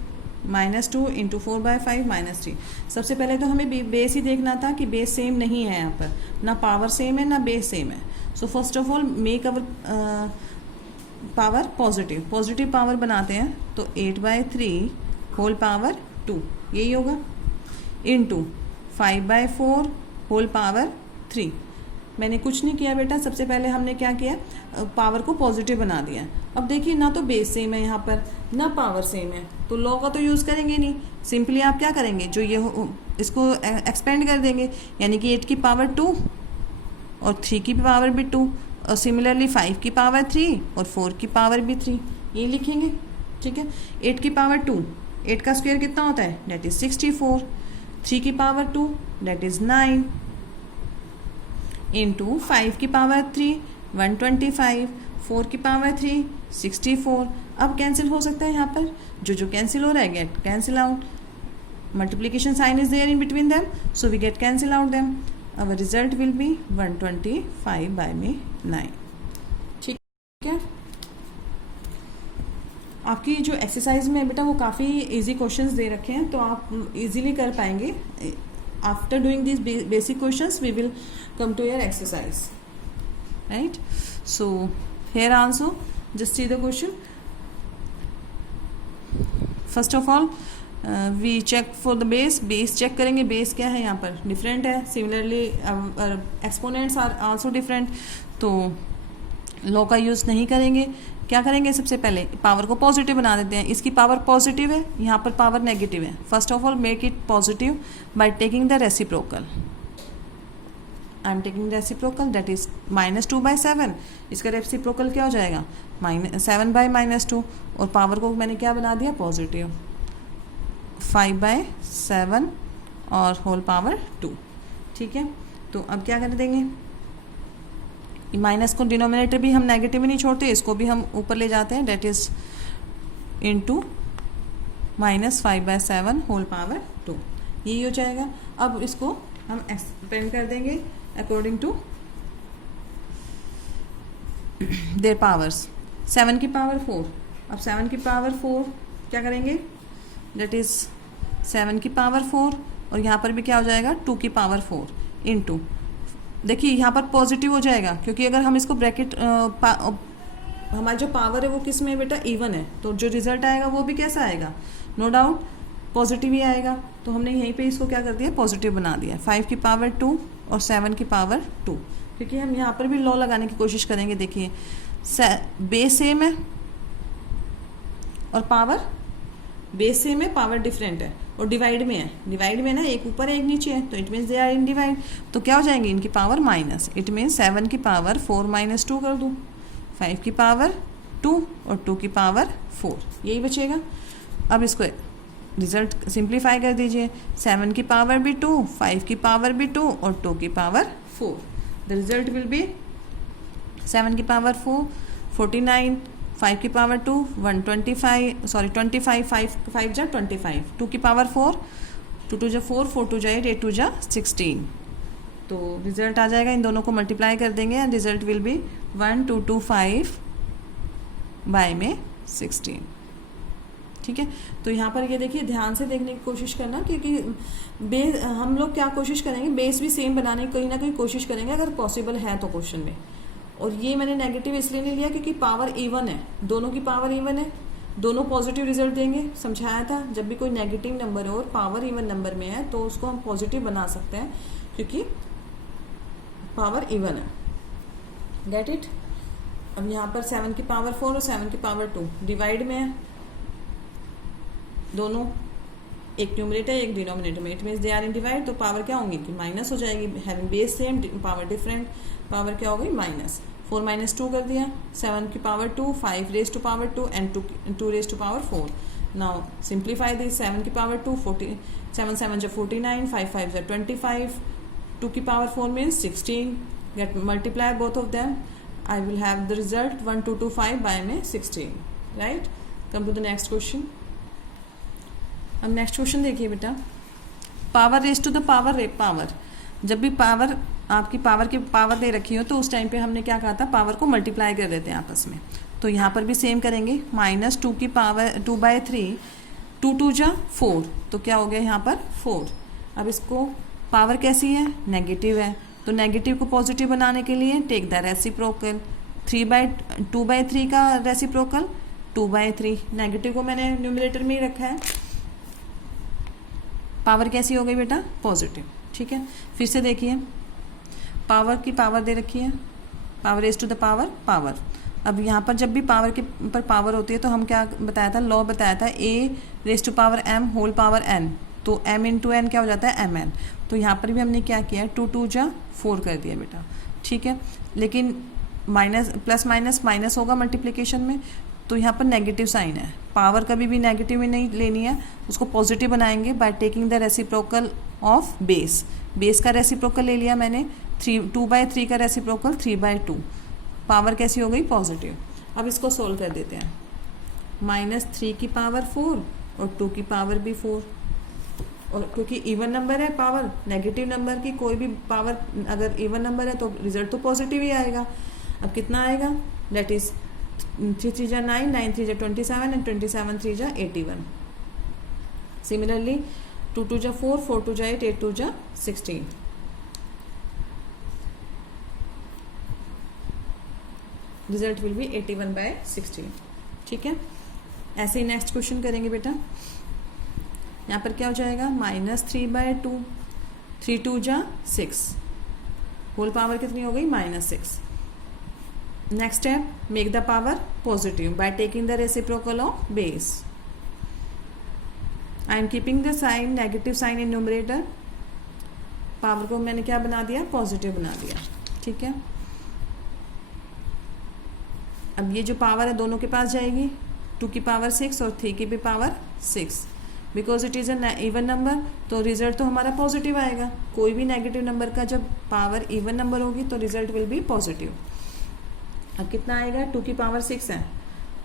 -2 into 4/5 -3. सबसे पहले तो हमें बेस ही देखना था कि बेस सेम नहीं है, यहाँ पर ना पावर सेम है ना बेस सेम है. So first of all make our power positive power बनाते हैं. तो 8/3 होल पावर 2 यही होगा, इनटू 5/4 होल पावर 3. मैंने कुछ नहीं किया बेटा, सबसे पहले हमने क्या किया, पावर को पॉजिटिव बना दिया. अब देखिए ना तो बेस सेम है यहाँ पर ना पावर सेम है, तो लॉ का तो यूज़ करेंगे नहीं. सिंपली आप क्या करेंगे, जो ये इसको एक्सपेंड कर देंगे, यानी कि 8 की पावर 2 और 3 की पावर भी 2, और सिमिलरली 5 की पावर 3 और 4 की पावर भी 3, ये लिखेंगे, ठीक है. 8 की पावर 2, 8 का स्क्वायर कितना होता है, डेट इज 64. 3 की पावर 2 डेट इज 9 इंटू 5 की पावर 3 125, 4 की पावर 3 64. अब कैंसिल हो सकता है यहाँ पर, जो कैंसिल हो रहा है get cancel out. Multiplication sign is there in between them, so we get cancel out them. Our result will be 125 by में 9, ठीक है. आपकी जो एक्सरसाइज में बेटा वो काफ़ी इजी क्वेश्चंस दे रखे हैं, तो आप इजीली कर पाएंगे. After doing this basic questions we will come to your exercise, right. So here also just see the question. First of all we check for the base check करेंगे. Base क्या है यहाँ पर डिफरेंट है. Similarly exponents are also different, तो law का use नहीं करेंगे. क्या करेंगे, सबसे पहले पावर को पॉजिटिव बना देते हैं. इसकी पावर पॉजिटिव है, यहाँ पर पावर नेगेटिव है. First of all make it positive by taking the reciprocal. I am taking reciprocal, that is -2/7. इसका रेसिप्रोकल क्या हो जाएगा, -7/-2, और पावर को मैंने क्या बना दिया पॉजिटिव, 5/7 और होल पावर 2, ठीक है. तो अब क्या कर देंगे, माइनस को डिनोमिनेटर भी हम नेगेटिव ही नहीं छोड़ते, इसको भी हम ऊपर ले जाते हैं, that is into -5/7 whole power 2, यही हो जाएगा. अब इसको हम एक्सपेंड कर देंगे अकॉर्डिंग टू देयर पावर्स. 7 की पावर 4, अब 7 की पावर 4 क्या करेंगे, डेट इज 7 की पावर 4, और यहाँ पर भी क्या हो जाएगा 2 की पावर 4 इंटू, देखिए यहाँ पर पॉजिटिव हो जाएगा क्योंकि अगर हम इसको ब्रैकेट हमारी जो पावर है वो किस में बेटा इवन है, तो जो रिजल्ट आएगा वो भी कैसा आएगा, नो डाउट पॉजिटिव ही आएगा, तो हमने यहीं पे इसको क्या कर दिया, पॉजिटिव बना दिया। 5 की पावर 2 और 7 की पावर 2, क्योंकि हम यहाँ पर भी लॉ लगाने की कोशिश करेंगे। देखिए बेस सेम है और पावर बेस सेम है, पावर डिफरेंट है और डिवाइड में है। डिवाइड में ना एक ऊपर है एक नीचे है, तो it means they are in divide. तो क्या हो जाएंगे इनकी पावर माइनस। इट मीन्स 7 की पावर 4 - 2 कर दूँ, 5 की पावर 2 और 2 की पावर 4, यही बचेगा। अब इसको रिजल्ट सिंप्लीफाई कर दीजिए। 7 की पावर भी 2, 5 की पावर भी 2 और 2 की power 4। The result will B 7 की पावर 4 49, 5 की पावर 2 125, सॉरी 25, 5 जा 25, 2 की पावर 4, 2 2 जा 4, 4 2 जा 8, 8 2 जा 16। तो रिजल्ट आ जाएगा, इन दोनों को मल्टीप्लाई कर देंगे and result will be 1225 by में 16। ठीक है, तो यहाँ पर ये देखिए ध्यान से देखने की कोशिश करना, क्योंकि बेस हम लोग क्या कोशिश करेंगे, बेस भी सेम बनाने की कहीं ना कहीं कोशिश करेंगे अगर पॉसिबल है तो क्वेश्चन में। और ये मैंने नेगेटिव इसलिए नहीं लिया क्योंकि पावर इवन है, दोनों की पावर इवन है, दोनों पॉजिटिव रिजल्ट देंगे। समझाया था जब भी कोई नेगेटिव नंबर हो और पावर इवन नंबर में है तो उसको हम पॉजिटिव बना सकते हैं क्योंकि पावर इवन है। Get it. अब यहाँ पर 7 की पावर 4 और 7 की पावर 2 डिवाइड में है, दोनों एक न्यूमरेटर एक डिनोमिनेटर में, it means they are in divide. तो पावर क्या होंगी कि माइनस हो जाएगी, having base same power different, power क्या हो गई माइनस। 4 - 2 कर दिया, 7 की power 2, 5 raise to power 2 and 2 raise to power 4। Now simplify this, 7 की पावर 2 40, 7 7 जा 49, 5 5 जा 25, 2 की power 4 means 16। Get multiply both of them, I will have the result 1225 by में 16, right? Come to the next question. अब next question देखिए बेटा, power raise to the power power. जब भी पावर आपकी पावर की पावर दे रखी हो तो उस टाइम पे हमने क्या कहा था, पावर को मल्टीप्लाई कर देते हैं आपस में। तो यहाँ पर भी सेम करेंगे, -2 की पावर 2/3, 2 2 जा 4, तो क्या हो गया यहाँ पर 4। अब इसको पावर कैसी है, नेगेटिव है, तो नेगेटिव को पॉजिटिव बनाने के लिए टेक द रेसिप्रोकल। 2/3 का रेसिप्रोकल 2/3, नेगेटिव को मैंने न्यूमरेटर में ही रखा है। पावर कैसी हो गई बेटा, पॉजिटिव। ठीक है, फिर से देखिए पावर की पावर दे रखी है, power raise to the power power. अब यहाँ पर जब भी पावर के पर पावर होती है तो हम क्या बताया था, लॉ बताया था, a raise to power m whole power n, तो m इंटू n क्या हो जाता है mn। तो यहाँ पर भी हमने क्या किया, 2 2 जा 4 कर दिया बेटा। ठीक है, लेकिन माइनस प्लस माइनस माइनस होगा मल्टीप्लिकेशन में, तो यहाँ पर नेगेटिव साइन है। पावर कभी भी नेगेटिव में नहीं लेनी है, उसको पॉजिटिव बनाएंगे bye taking the reciprocal of base. Base का रेसिप्रोकल ले लिया मैंने, 2/3 का रेसिप्रोकल 3/2, पावर कैसी हो गई, पॉजिटिव। अब इसको सोल्व कर देते हैं, -3 की पावर 4 और 2 की पावर भी 4, और क्योंकि इवन नंबर है पावर, नेगेटिव नंबर की कोई भी पावर अगर इवन नंबर है तो रिजल्ट तो पॉजिटिव ही आएगा। अब कितना आएगा, दैट इज 3 3 जा 9, 9 3 जा 27 एंड 27 3 जा 81। सिमिलरली 2 2 जा 4, 4 2 जा 8, 8 2 जा 16। Result will B 81/16। ठीक है, ऐसे ही नेक्स्ट क्वेश्चन करेंगे बेटा। यहाँ पर क्या हो जाएगा, -3/2, 3 2 जा 6, होल पावर कितनी हो गई, -6। Next step, make the power positive by taking the reciprocal of base. I am keeping the sign, negative sign in numerator. Power को मैंने क्या बना दिया, पॉजिटिव बना दिया। ठीक है, अब ये जो पावर है दोनों के पास जाएगी, 2 की पावर 6 और 3 की भी power 6, because it is a even number, तो रिजल्ट तो हमारा पॉजिटिव आएगा। कोई भी नेगेटिव नंबर का जब पावर इवन नंबर होगी तो रिजल्ट विल बी पॉजिटिव। अब कितना आएगा, 2 की पावर 6 है,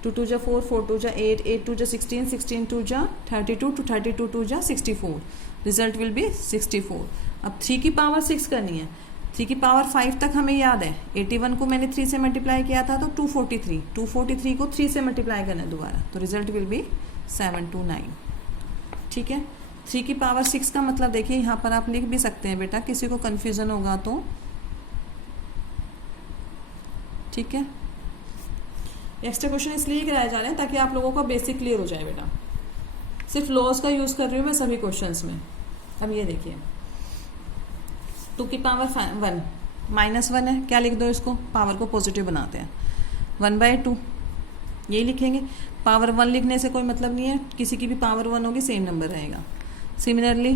2 2 जा 4, 4 2 जा 8, 8 2 जा 16, 16 2 जा 32, 32 2 जा 64, रिजल्ट विल बी 64। अब 3 की पावर 6 करनी है, 3 की पावर 5 तक हमें याद है, 81 को मैंने 3 से मल्टीप्लाई किया था तो 243, 243 को 3 से मल्टीप्लाई करना है दोबारा, तो रिजल्ट विल बी 729। ठीक है, 3 की पावर 6 का मतलब देखिए यहाँ पर आप लिख भी सकते हैं बेटा, किसी को कन्फ्यूज़न होगा तो। ठीक है, एक्स्ट्रा क्वेश्चन इसलिए कराए जा रहे हैं ताकि आप लोगों का बेसिक क्लियर हो जाए बेटा। सिर्फ लॉज का यूज कर रही हूँ मैं सभी क्वेश्चंस में। अब ये देखिए 2 की पावर 1 -1 है, क्या लिख दो इसको, पावर को पॉजिटिव बनाते हैं, 1/2 यही लिखेंगे। पावर 1 लिखने से कोई मतलब नहीं है, किसी की भी पावर 1 होगी सेम नंबर रहेगा। सिमिलरली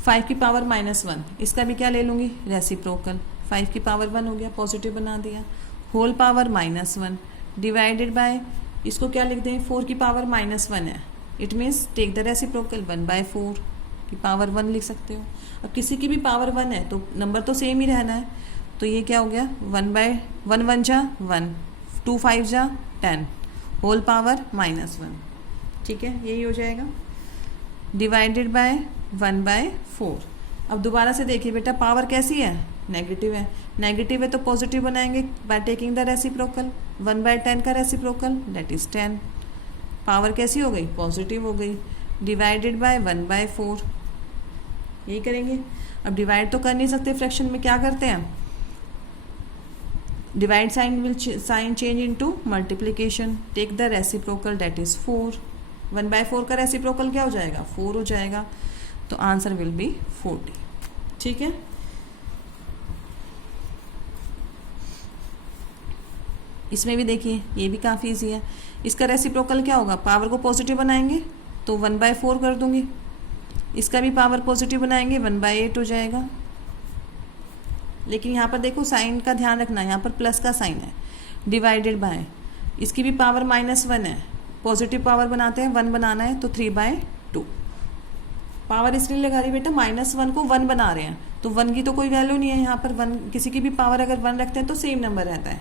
5 की पावर -1, इसका भी क्या ले लूँगी, रेसिप्रोकल। 5 की पावर 1 हो गया, पॉजिटिव बना दिया। होल पावर -1 डिवाइडेड बाय, इसको क्या लिख दें, 4 की पावर -1 है, it means take the reciprocal, 1/4 की पावर 1 लिख सकते हो। अब किसी की भी पावर 1 है तो नंबर तो सेम ही रहना है, तो ये क्या हो गया 1/1 जा 1, 2 5 जा 10, होल पावर -1, ठीक है, यही हो जाएगा। Divided by 1/4। अब दोबारा से देखिए बेटा, पावर कैसी है, नेगेटिव है, नेगेटिव है तो पॉजिटिव बनाएंगे बाय टेकिंग द रेसिप्रोकल, 1/10 का रेसिप्रोकल दैट इज 10, पावर कैसी हो गई, पॉजिटिव हो गई। डिवाइडेड बाय 1/4, यही करेंगे। अब डिवाइड तो कर नहीं सकते फ्रैक्शन में, क्या करते हैं, divide sign will sign change into multiplication, take the reciprocal that is 4, 1/4 का रेसिप्रोकल क्या हो जाएगा, 4 हो जाएगा, तो आंसर विल बी 40, ठीक है। इसमें भी देखिए, ये भी काफ़ी इजी है। इसका रेसिप्रोकल क्या होगा, पावर को पॉजिटिव बनाएंगे तो 1/4 कर दूंगी, इसका भी पावर पॉजिटिव बनाएंगे 1/8 हो जाएगा। लेकिन यहाँ पर देखो साइन का ध्यान रखना, यहाँ पर प्लस का साइन है। डिवाइडेड बाय, इसकी भी पावर -1 है, पॉजिटिव पावर बनाते हैं, 1 बनाना है तो 3/2। पावर इसलिए लगा रही बेटा, -1 को 1 बना रहे हैं तो 1 की तो कोई वैल्यू नहीं है यहाँ पर, 1 किसी की भी पावर अगर 1 रखते हैं तो सेम नंबर रहता है।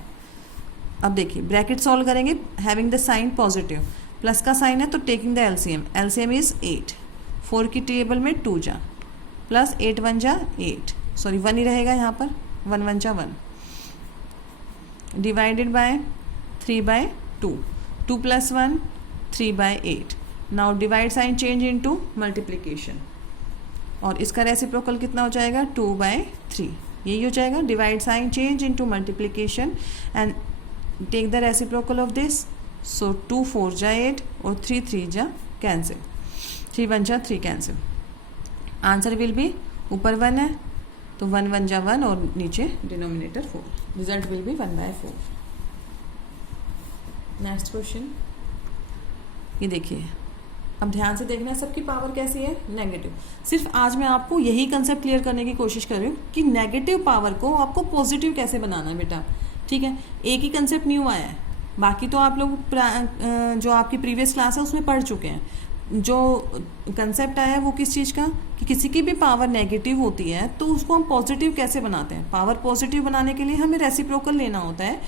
अब देखिए ब्रैकेट सॉल्व करेंगे, having the sign positive, plus का साइन है तो taking the LCM, LCM is 8, 4 की टेबल में 2 जा, प्लस 8 1 जा 8, सॉरी 1 ही रहेगा यहाँ पर, 1 1 जा 1, divided by 3/2, 2 + 1 3/8। Now divide sign change into multiplication, और इसका रेसिप्रोकल कितना हो जाएगा, 2/3, यही हो जाएगा। Divide sign change into multiplication and take the reciprocal of this, so 2 4 जा 8 और 3 3 जा कैंसिल, 3 1 जा 3 कैंसिल, आंसर विल बी, ऊपर 1 है तो 1 1 जा 1 और नीचे denominator 4, result will B 1/4। Next question, ये देखिए, अब ध्यान से देखना है, सबकी पावर कैसी है, नेगेटिव। सिर्फ आज मैं आपको यही कंसेप्ट क्लियर करने की कोशिश कर रही हूँ कि नेगेटिव पावर को आपको पॉजिटिव कैसे बनाना है बेटा, ठीक है। एक ही कंसेप्ट न्यू आया है, बाकी तो आप लोग जो आपकी प्रीवियस क्लास है उसमें पढ़ चुके हैं। जो कंसेप्ट आया है वो किस चीज़ का, कि किसी की भी पावर नेगेटिव होती है तो उसको हम पॉजिटिव कैसे बनाते हैं। पावर पॉजिटिव बनाने के लिए हमें रेसिप्रोकल लेना होता है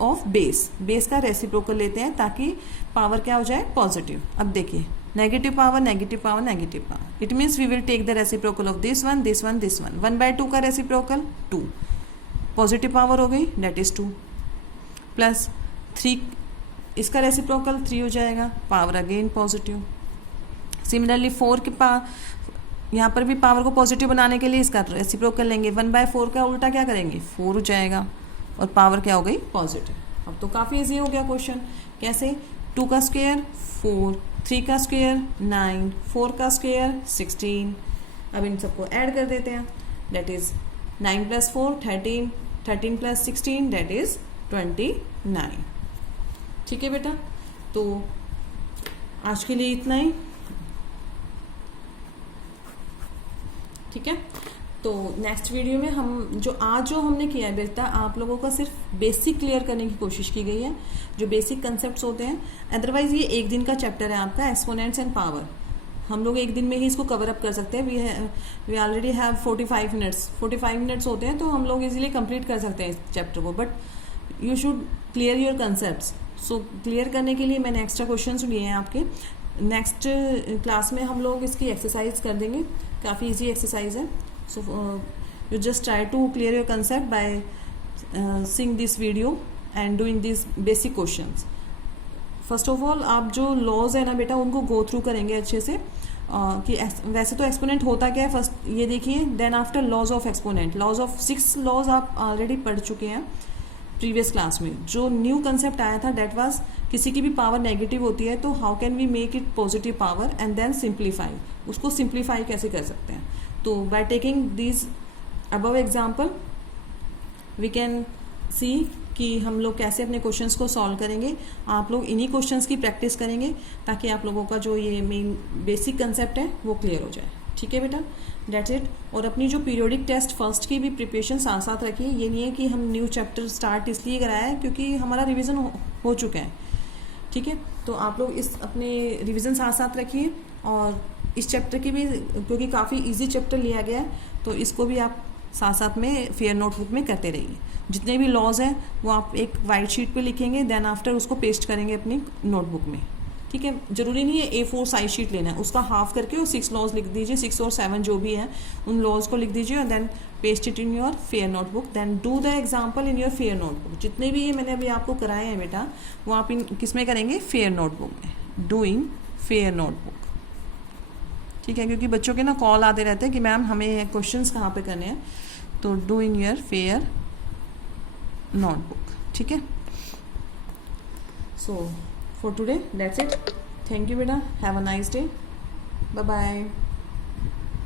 ऑफ बेस, बेस का रेसिप्रोकल लेते हैं ताकि पावर क्या हो जाए, पॉजिटिव। अब देखिए, negative power negative power negative power, it means we will take the reciprocal of this one this one this one, 1/2 का रेसिप्रोकल 2, पॉजिटिव पावर हो गई दैट इज 2, प्लस 3 इसका रेसिप्रोकल 3 हो जाएगा, पावर अगेन पॉजिटिव। सिमिलरली 4 के यहाँ पर भी पावर को पॉजिटिव बनाने के लिए इसका रेसिप्रोकल लेंगे, 1/4 का उल्टा क्या करेंगे, 4 हो जाएगा और पावर क्या हो गई, पॉजिटिव। अब तो काफ़ी इजी हो गया क्वेश्चन, कैसे, 2 का स्क्वायर 4, 3 का स्क्वायर 9, 4 का स्क्वायर 16। अब इन सबको ऐड कर देते हैं, दैट इज 9 + 4 13, 13 + 16 दैट इज 29। ठीक है बेटा, तो आज के लिए इतना ही, ठीक है। तो नेक्स्ट वीडियो में हम जो हमने किया है बेटा, आप लोगों का सिर्फ बेसिक क्लियर करने की कोशिश की गई है, जो बेसिक कंसेप्ट्स होते हैं। अदरवाइज ये एक दिन का चैप्टर है आपका, एक्सपोनेंट्स एंड पावर। हम लोग एक दिन में ही इसको कवर अप कर सकते हैं। वी ऑलरेडी हैव 45 मिनट्स होते हैं, तो हम लोग इजीली कंप्लीट कर सकते हैं इस चैप्टर को। But you should clear your concepts. So clear करने के लिए मैंने एक्स्ट्रा क्वेश्चंस लिए हैं आपके। नेक्स्ट क्लास में हम लोग इसकी एक्सरसाइज कर देंगे, काफ़ी इजी एक्सरसाइज है। So you just try to clear your concept by seeing this video and doing this basic questions. First of all आप जो लॉज है ना बेटा, उनको गो थ्रू करेंगे अच्छे से, कि वैसे तो एक्सपोनेंट होता क्या है फर्स्ट ये देखिए, then after laws of exponent. Laws of 6 laws आप ऑलरेडी पढ़ चुके हैं, प्रीवियस क्लास में जो न्यू कंसेप्ट आया था दैट वाज किसी की भी पावर नेगेटिव होती है तो how can we make it positive power and then simplify, उसको सिंप्लीफाई कैसे कर सकते हैं. तो by taking this above example we can see कि हम लोग कैसे अपने क्वेश्चंस को सॉल्व करेंगे. आप लोग इन्हीं क्वेश्चंस की प्रैक्टिस करेंगे ताकि आप लोगों का जो ये मेन बेसिक कंसेप्ट है वो क्लियर हो जाए. ठीक है बेटा, डेट्स इट. और अपनी जो पीरियोडिक टेस्ट फर्स्ट की भी प्रिपरेशन साथ साथ रखिए. ये नहीं है कि हम न्यू चैप्टर स्टार्ट इसलिए कराया है क्योंकि हमारा रिवीजन हो चुका है. ठीक है, तो आप लोग इस अपने रिवीजन साथ साथ रखिए और इस चैप्टर की भी, क्योंकि काफ़ी इजी चैप्टर लिया गया है तो इसको भी आप साथ साथ में फेयर नोटबुक में करते रहिए. जितने भी लॉज हैं वो आप एक वाइट शीट पे लिखेंगे, देन आफ्टर उसको पेस्ट करेंगे अपनी नोटबुक में. ठीक है, जरूरी नहीं है A4 साइज शीट लेना है, उसका हाफ करके और 6 लॉज लिख दीजिए, 6 और 7 जो भी हैं उन लॉज को लिख दीजिए और then paste it in your fair notebook. Then do the example in your fair notebook. जितने भी ये मैंने अभी आपको कराए हैं बेटा वो आप इन किस में करेंगे, फेयर नोटबुक में, डूइंग फेयर नोटबुक. ठीक है, क्योंकि बच्चों के ना कॉल आते रहते हैं कि मैम हमें क्वेश्चंस कहाँ पे करने हैं, तो do in your fair notebook. ठीक है, सो for today that's it. Thank you beta, have a nice day, bye bye.